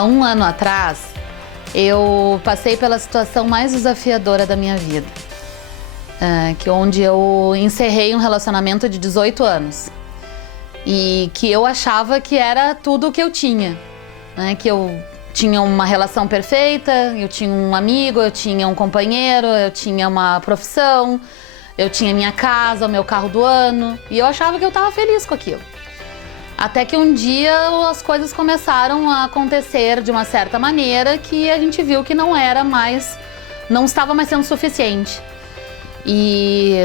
Há um ano atrás, eu passei pela situação mais desafiadora da minha vida, onde eu encerrei um relacionamento de 18 anos e que eu achava que era tudo o que eu tinha, né? Que eu tinha uma relação perfeita, eu tinha um amigo, eu tinha um companheiro, eu tinha uma profissão, eu tinha minha casa, o meu carro do ano, e eu achava que eu estava feliz com aquilo. Até que um dia as coisas começaram a acontecer de uma certa maneira que a gente viu que não estava mais sendo suficiente. E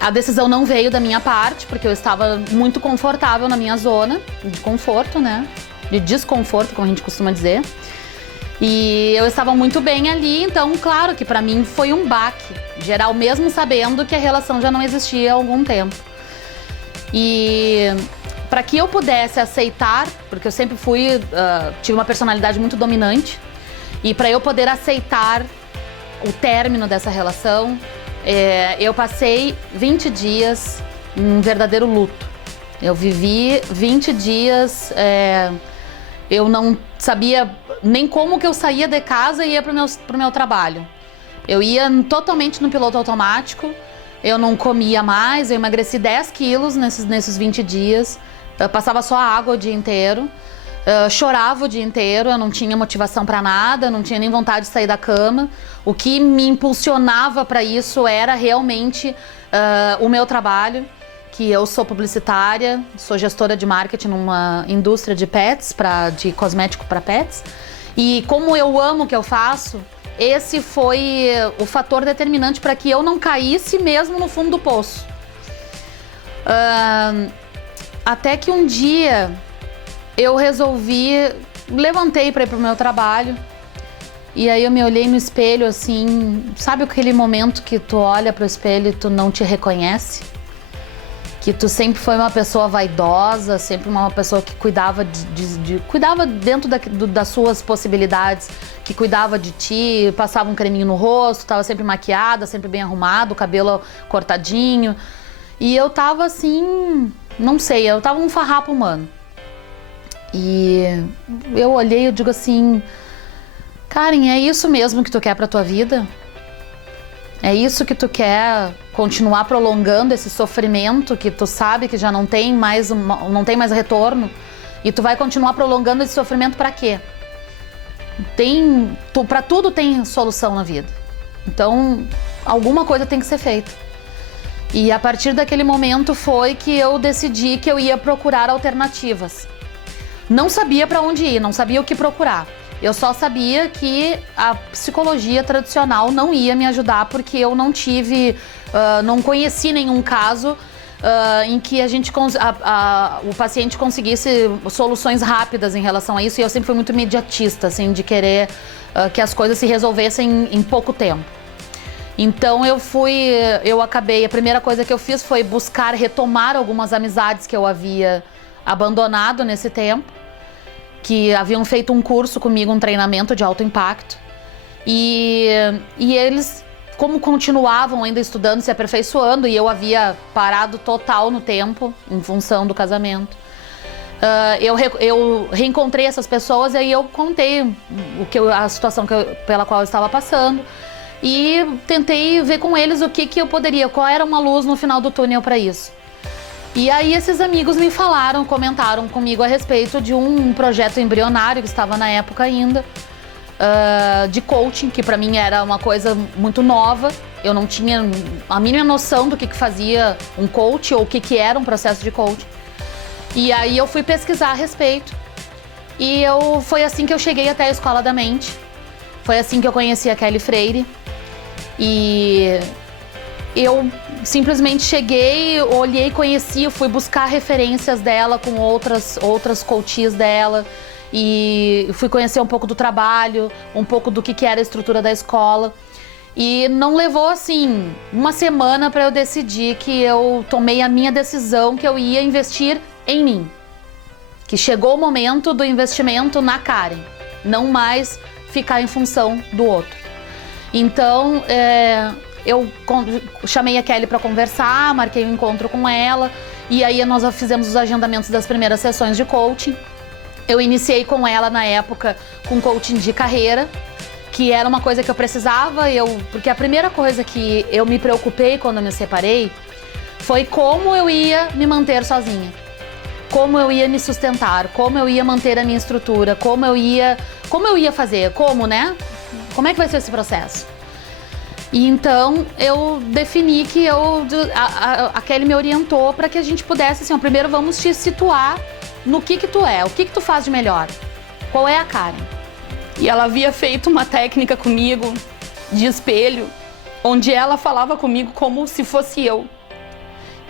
a decisão não veio da minha parte, porque eu estava muito confortável na minha zona de conforto, né? De desconforto, como a gente costuma dizer. E eu estava muito bem ali, então, claro que para mim foi um baque geral, mesmo sabendo que a relação já não existia há algum tempo. E para que eu pudesse aceitar, porque eu sempre tive uma personalidade muito dominante, e para eu poder aceitar o término dessa relação, eu passei 20 dias em um verdadeiro luto. Eu vivi 20 dias, eu não sabia nem como que eu saía de casa e ia pro meu trabalho. Eu ia totalmente no piloto automático, eu não comia mais, eu emagreci 10 quilos nesses 20 dias. Eu passava só água o dia inteiro, chorava o dia inteiro, eu não tinha motivação para nada, não tinha nem vontade de sair da cama. O que me impulsionava para isso era realmente o meu trabalho, que eu sou publicitária, sou gestora de marketing numa indústria de pets, de cosmético para pets. E como eu amo o que eu faço, esse foi o fator determinante para que eu não caísse mesmo no fundo do poço. Até que um dia eu levantei para ir pro meu trabalho, e aí eu me olhei no espelho assim, sabe aquele momento que tu olha pro espelho e tu não te reconhece? Que tu sempre foi uma pessoa vaidosa, sempre uma pessoa que cuidava cuidava dentro das suas possibilidades, que cuidava de ti, passava um creminho no rosto, tava sempre maquiada, sempre bem arrumado, cabelo cortadinho. E eu tava assim, não sei, eu tava um farrapo humano. E eu olhei e digo assim, Karen, é isso mesmo que tu quer pra tua vida? É isso que tu quer continuar prolongando esse sofrimento que tu sabe que já não tem mais retorno? E tu vai continuar prolongando esse sofrimento pra quê? Pra tudo tem solução na vida. Então, alguma coisa tem que ser feita. E a partir daquele momento foi que eu decidi que eu ia procurar alternativas. Não sabia para onde ir, não sabia o que procurar. Eu só sabia que a psicologia tradicional não ia me ajudar, porque eu não conheci nenhum caso em que o paciente conseguisse soluções rápidas em relação a isso. E eu sempre fui muito imediatista, assim, de querer que as coisas se resolvessem em pouco tempo. Então a primeira coisa que eu fiz foi retomar algumas amizades que eu havia abandonado nesse tempo, que haviam feito um curso comigo, um treinamento de alto impacto. E eles, como continuavam ainda estudando, se aperfeiçoando, e eu havia parado total no tempo, em função do casamento, eu reencontrei essas pessoas e aí eu contei a situação pela qual eu estava passando. E tentei ver com eles qual era uma luz no final do túnel para isso. E aí esses amigos me comentaram comigo a respeito de um projeto embrionário que estava na época ainda, de coaching, que para mim era uma coisa muito nova. Eu não tinha a mínima noção do que fazia um coach ou o que era um processo de coaching. E aí eu fui pesquisar a respeito. E foi assim que eu cheguei até a Escola da Mente. Foi assim que eu conheci a Kelly Freire. E eu simplesmente cheguei, olhei, conheci, fui buscar referências dela com outras coaches dela e fui conhecer um pouco do trabalho, um pouco do que era a estrutura da escola. E não levou, assim, uma semana para eu decidir que eu tomei a minha decisão que eu ia investir em mim. Que chegou o momento do investimento na Karen, não mais ficar em função do outro. Então, eu chamei a Kelly para conversar, marquei um encontro com ela, e aí nós fizemos os agendamentos das primeiras sessões de coaching. Eu iniciei com ela na época com coaching de carreira, que era uma coisa que eu precisava, porque a primeira coisa que eu me preocupei quando eu me separei foi como eu ia me manter sozinha, como eu ia me sustentar, como eu ia manter a minha estrutura, como eu ia fazer, né? Como é que vai ser esse processo? E então eu defini que a Kelly me orientou para que a gente pudesse, assim, primeiro vamos te situar no que tu é, o que tu faz de melhor, qual é a Karen. E ela havia feito uma técnica comigo de espelho, onde ela falava comigo como se fosse eu.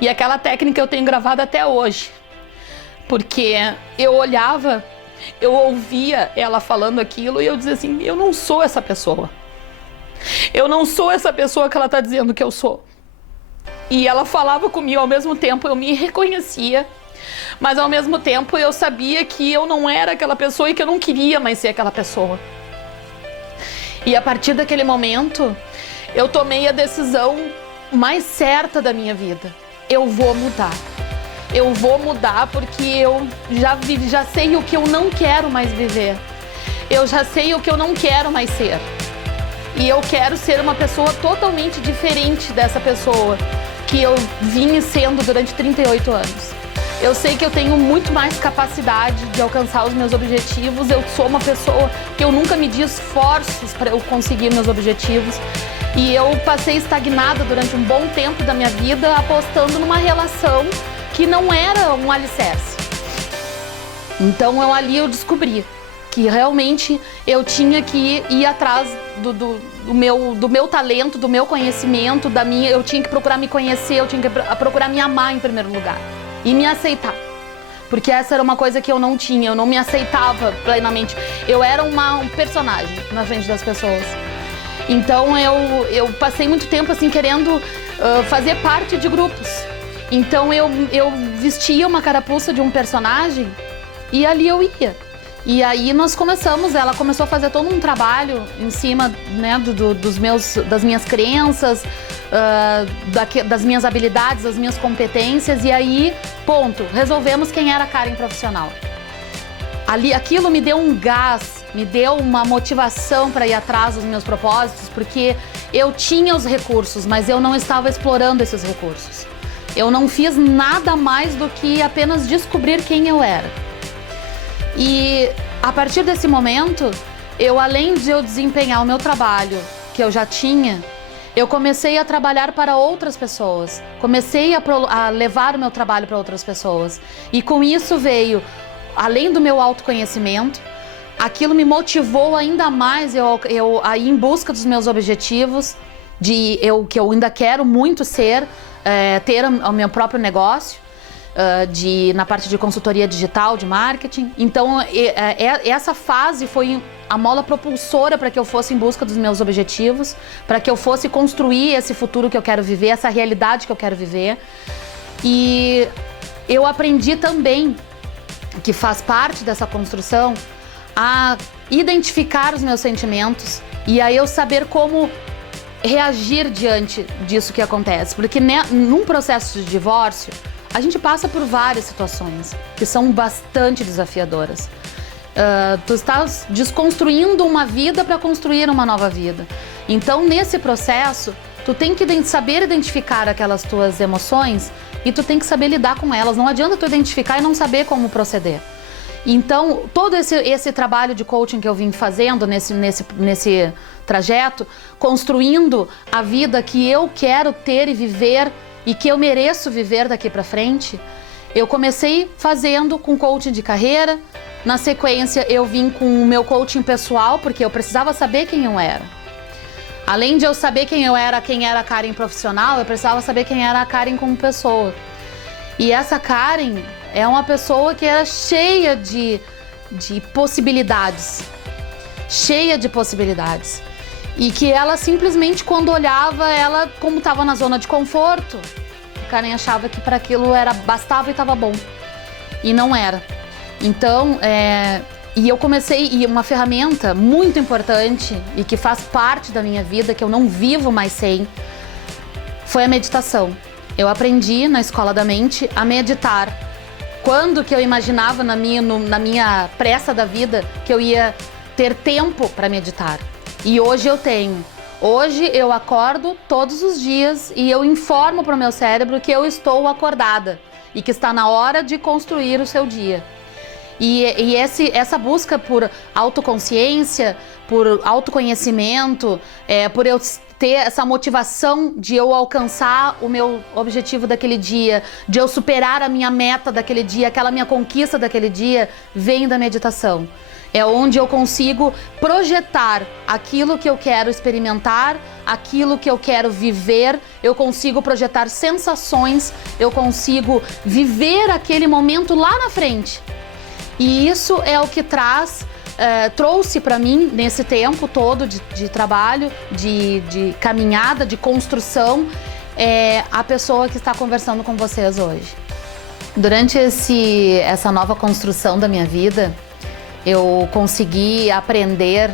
E aquela técnica eu tenho gravada até hoje, porque eu olhava, eu ouvia ela falando aquilo e eu dizia assim, eu não sou essa pessoa. Eu não sou essa pessoa que ela está dizendo que eu sou. E ela falava comigo, ao mesmo tempo eu me reconhecia, mas ao mesmo tempo eu sabia que eu não era aquela pessoa e que eu não queria mais ser aquela pessoa. E a partir daquele momento, eu tomei a decisão mais certa da minha vida. Eu vou mudar. Eu vou mudar porque eu já sei o que eu não quero mais viver. Eu já sei o que eu não quero mais ser. E eu quero ser uma pessoa totalmente diferente dessa pessoa que eu vim sendo durante 38 anos. Eu sei que eu tenho muito mais capacidade de alcançar os meus objetivos. Eu sou uma pessoa que eu nunca medi esforços para eu conseguir meus objetivos. E eu passei estagnada durante um bom tempo da minha vida apostando numa relação que não era um alicerce. Então ali eu descobri que realmente eu tinha que ir atrás do meu talento, do meu conhecimento, eu tinha que procurar me conhecer, eu tinha que procurar me amar em primeiro lugar e me aceitar. Porque essa era uma coisa que eu não tinha, eu não me aceitava plenamente. Eu era um personagem na frente das pessoas. Então eu passei muito tempo assim querendo fazer parte de grupos. Então eu vestia uma carapuça de um personagem e ali eu ia. E aí ela começou a fazer todo um trabalho em cima, né, das minhas crenças, das minhas habilidades, das minhas competências. E aí, ponto, resolvemos quem era a Karen profissional. Aquilo me deu um gás, me deu uma motivação para ir atrás dos meus propósitos, porque eu tinha os recursos, mas eu não estava explorando esses recursos. Eu não fiz nada mais do que apenas descobrir quem eu era. E a partir desse momento, além de eu desempenhar o meu trabalho que eu já tinha, eu comecei a trabalhar para outras pessoas. Comecei a levar o meu trabalho para outras pessoas. E com isso veio, além do meu autoconhecimento, aquilo me motivou ainda mais a ir em busca dos meus objetivos, que eu ainda quero muito ter o meu próprio negócio. Na parte de consultoria digital, de marketing. Então essa fase foi a mola propulsora para que eu fosse em busca dos meus objetivos, para que eu fosse construir esse futuro que eu quero viver, essa realidade que eu quero viver. E eu aprendi também, que faz parte dessa construção, a identificar os meus sentimentos e a eu saber como reagir diante disso que acontece. Porque num processo de divórcio, a gente passa por várias situações que são bastante desafiadoras. Tu estás desconstruindo uma vida para construir uma nova vida. Então, nesse processo, tu tem que saber identificar aquelas tuas emoções e tu tem que saber lidar com elas. Não adianta tu identificar e não saber como proceder. Então, todo esse trabalho de coaching que eu vim fazendo nesse trajeto, construindo a vida que eu quero ter e viver e que eu mereço viver daqui para frente, eu comecei fazendo com coaching de carreira. Na sequência, eu vim com o meu coaching pessoal, porque eu precisava saber quem eu era. Além de eu saber quem era a Karen profissional, eu precisava saber quem era a Karen como pessoa. E essa Karen é uma pessoa que era cheia de possibilidades. Cheia de possibilidades. E que ela simplesmente, quando olhava, ela, como estava na zona de conforto, a Karen achava que para aquilo bastava e estava bom. E não era. Então, e eu comecei, e uma ferramenta muito importante e que faz parte da minha vida, que eu não vivo mais sem, foi a meditação. Eu aprendi na Escola da Mente a meditar Quando que eu imaginava na minha pressa da vida que eu ia ter tempo para meditar? E hoje eu tenho. Hoje eu acordo todos os dias e eu informo para o meu cérebro que eu estou acordada e que está na hora de construir o seu dia. E essa busca por autoconsciência, por autoconhecimento, por eu ter essa motivação de eu alcançar o meu objetivo daquele dia, de eu superar a minha meta daquele dia, aquela minha conquista daquele dia, vem da meditação. É onde eu consigo projetar aquilo que eu quero experimentar, aquilo que eu quero viver, eu consigo projetar sensações, eu consigo viver aquele momento lá na frente. E isso é o que trouxe para mim, nesse tempo todo de trabalho, de caminhada, de construção, a pessoa que está conversando com vocês hoje. Durante essa nova construção da minha vida, eu consegui aprender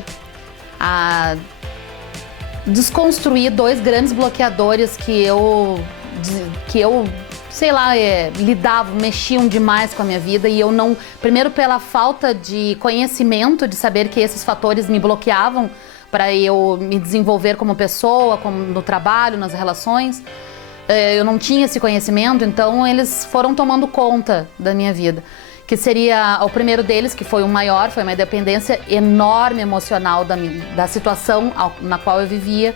a desconstruir 2 grandes bloqueadores que eu sei lá, mexiam demais com a minha vida e eu não... Primeiro pela falta de conhecimento, de saber que esses fatores me bloqueavam para eu me desenvolver como pessoa, no trabalho, nas relações. Eu não tinha esse conhecimento, então eles foram tomando conta da minha vida. Que seria o primeiro deles, que foi o maior, foi uma dependência enorme emocional da situação na qual eu vivia,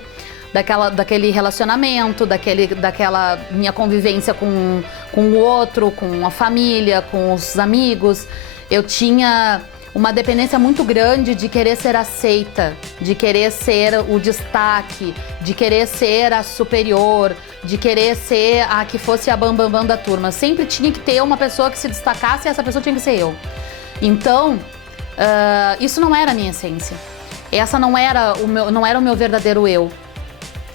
daquele relacionamento, daquela minha convivência com o outro, com a família, com os amigos. Eu tinha uma dependência muito grande de querer ser aceita, de querer ser o destaque, de querer ser a superior, de querer ser a que fosse a bambambam da turma. Sempre tinha que ter uma pessoa que se destacasse e essa pessoa tinha que ser eu. Então, isso não era a minha essência. Essa não era o meu verdadeiro eu.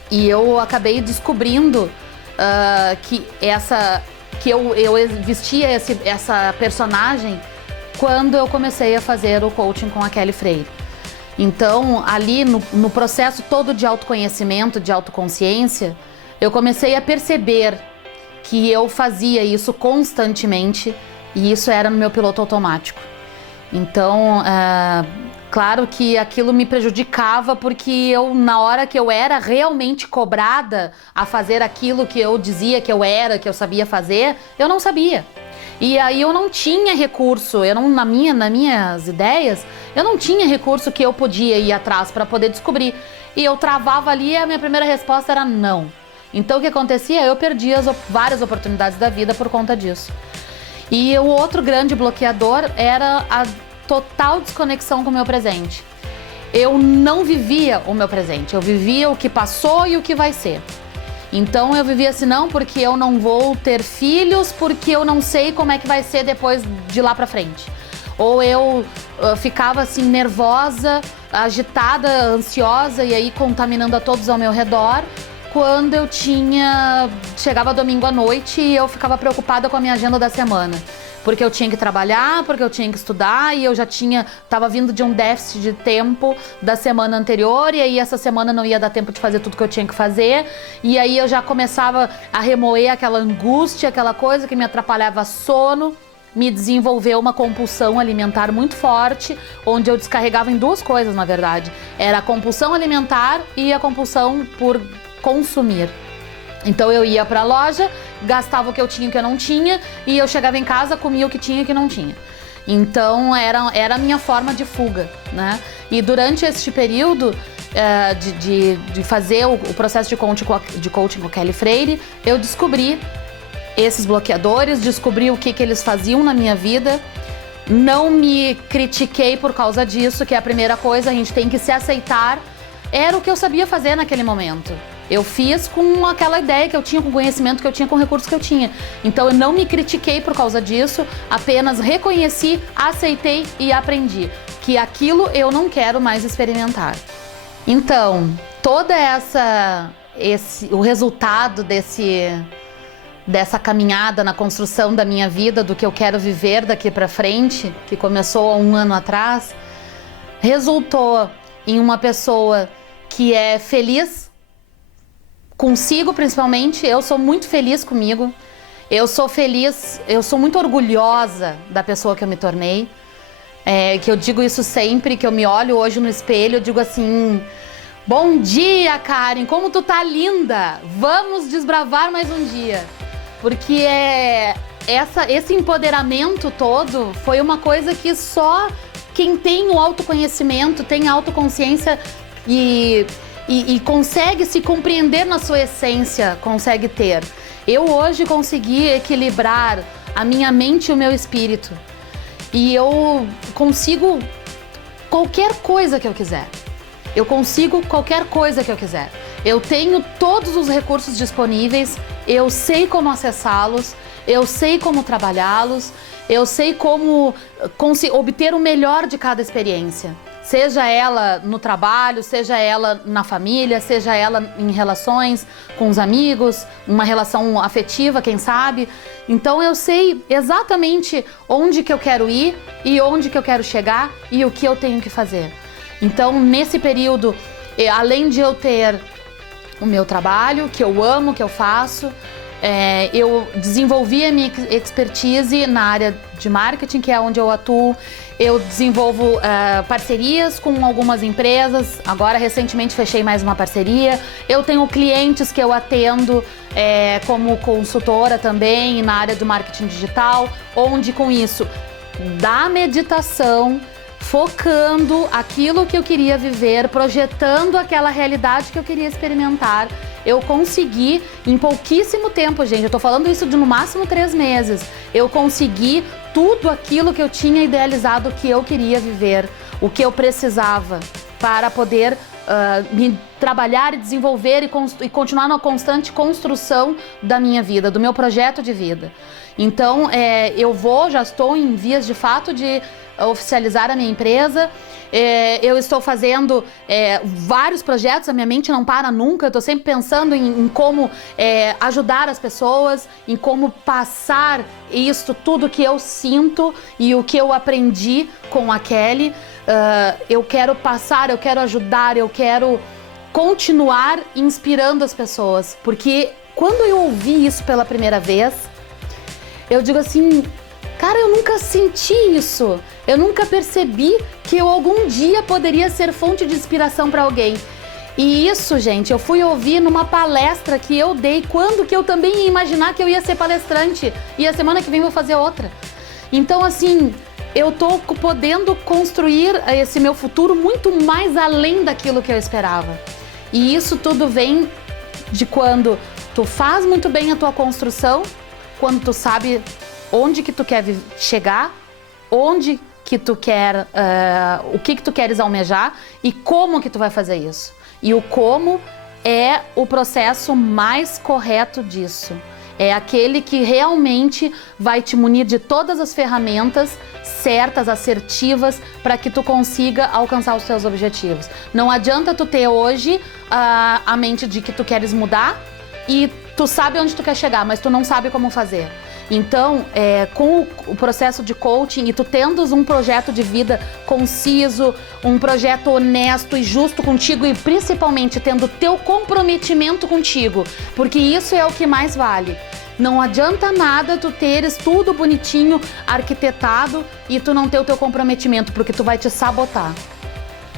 E eu acabei descobrindo que eu vestia essa personagem quando eu comecei a fazer o coaching com a Kelly Freire. Então, ali no processo todo de autoconhecimento, de autoconsciência, eu comecei a perceber que eu fazia isso constantemente e isso era no meu piloto automático. Então, claro que aquilo me prejudicava porque na hora que eu era realmente cobrada a fazer aquilo que eu dizia que eu era, que eu sabia fazer, eu não sabia. E aí eu não tinha recurso, nas minhas ideias, eu não tinha recurso que eu podia ir atrás para poder descobrir. E eu travava ali e a minha primeira resposta era não. Então o que acontecia? Eu perdia várias oportunidades da vida por conta disso. E o outro grande bloqueador era a total desconexão com o meu presente. Eu não vivia o meu presente, eu vivia o que passou e o que vai ser. Então eu vivia assim, não, porque eu não vou ter filhos, porque eu não sei como é que vai ser depois de lá pra frente. Ou eu ficava assim nervosa, agitada, ansiosa e aí contaminando a todos ao meu redor. Quando chegava domingo à noite e eu ficava preocupada com a minha agenda da semana. Porque eu tinha que trabalhar, porque eu tinha que estudar e eu tava vindo de um déficit de tempo da semana anterior e aí essa semana não ia dar tempo de fazer tudo que eu tinha que fazer e aí eu já começava a remoer aquela angústia, aquela coisa que me atrapalhava sono, me desenvolveu uma compulsão alimentar muito forte, onde eu descarregava em 2 coisas, na verdade. Era a compulsão alimentar e a compulsão por consumir. Então eu ia pra loja, gastava o que eu tinha e o que eu não tinha, e eu chegava em casa, comia o que tinha e o que não tinha. Então era a minha forma de fuga, né? E durante este período de fazer o processo de coaching com a Kelly Freire, eu descobri esses bloqueadores, descobri o que eles faziam na minha vida. Não me critiquei por causa disso, que é a primeira coisa, a gente tem que se aceitar. Era o que eu sabia fazer naquele momento. Eu fiz com aquela ideia que eu tinha, com o conhecimento que eu tinha, com o recurso que eu tinha. Então eu não me critiquei por causa disso, apenas reconheci, aceitei e aprendi que aquilo eu não quero mais experimentar. Então, o resultado dessa caminhada na construção da minha vida, do que eu quero viver daqui pra frente, que começou há 1 ano atrás, resultou em uma pessoa que é feliz consigo, principalmente. Eu sou muito feliz comigo. Eu sou feliz, eu sou muito orgulhosa da pessoa que eu me tornei. Que eu digo isso sempre, que eu me olho hoje no espelho, eu digo assim: bom dia, Karen, como tu tá linda! Vamos desbravar mais um dia. Porque esse empoderamento todo foi uma coisa que só quem tem o autoconhecimento, tem a autoconsciência e consegue se compreender na sua essência, consegue ter. Eu hoje consegui equilibrar a minha mente e o meu espírito. E eu consigo qualquer coisa que eu quiser. Eu consigo qualquer coisa que eu quiser. Eu tenho todos os recursos disponíveis, eu sei como acessá-los, eu sei como trabalhá-los, eu sei como obter o melhor de cada experiência. Seja ela no trabalho, seja ela na família, seja ela em relações com os amigos, uma relação afetiva, quem sabe. Então eu sei exatamente onde que eu quero ir e onde que eu quero chegar e o que eu tenho que fazer. Então nesse período, além de eu ter o meu trabalho, que eu amo, que eu faço, eu desenvolvi a minha expertise na área de marketing, que é onde eu atuo. Eu desenvolvo parcerias com algumas empresas. Agora, recentemente, fechei mais uma parceria. Eu tenho clientes que eu atendo como consultora também na área do marketing digital, onde com isso, da meditação, focando aquilo que eu queria viver, projetando aquela realidade que eu queria experimentar, eu consegui, em pouquíssimo tempo, gente, eu tô falando isso de no máximo 3 meses, eu consegui tudo aquilo que eu tinha idealizado que eu queria viver, o que eu precisava para poder me trabalhar e desenvolver e continuar na constante construção da minha vida, do meu projeto de vida. Então, já estou em vias de fato de oficializar a minha empresa. Eu estou fazendo vários projetos, a minha mente não para nunca, eu estou sempre pensando em como ajudar as pessoas, em como passar isso, tudo que eu sinto e o que eu aprendi com a Kelly. Eu quero passar, eu quero ajudar, eu quero continuar inspirando as pessoas, porque quando eu ouvi isso pela primeira vez, eu digo assim: cara, eu nunca senti isso, eu nunca percebi que eu algum dia poderia ser fonte de inspiração para alguém. E isso, gente, eu fui ouvir numa palestra que eu dei, quando que eu também ia imaginar que eu ia ser palestrante, e a semana que vem vou fazer outra. Então, assim, eu tô podendo construir esse meu futuro muito mais além daquilo que eu esperava. E isso tudo vem de quando tu faz muito bem a tua construção, quando tu sabe onde que tu quer chegar, onde que tu quer, o que tu queres almejar e como que tu vai fazer isso. E o como é o processo mais correto disso. É aquele que realmente vai te munir de todas as ferramentas certas, assertivas, para que tu consiga alcançar os teus objetivos. Não adianta tu ter hoje a mente de que tu queres mudar e tu sabe onde tu quer chegar, mas tu não sabe como fazer. Então, com o processo de coaching e tu tendo um projeto de vida conciso, um projeto honesto e justo contigo e principalmente tendo teu comprometimento contigo, porque isso é o que mais vale. Não adianta nada tu teres tudo bonitinho, arquitetado e tu não ter o teu comprometimento, porque tu vai te sabotar.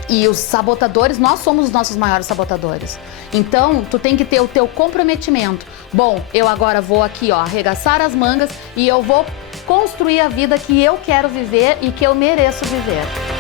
E os sabotadores, nós somos os nossos maiores sabotadores. Então, tu tem que ter o teu comprometimento. Bom, eu agora vou aqui, arregaçar as mangas e eu vou construir a vida que eu quero viver e que eu mereço viver.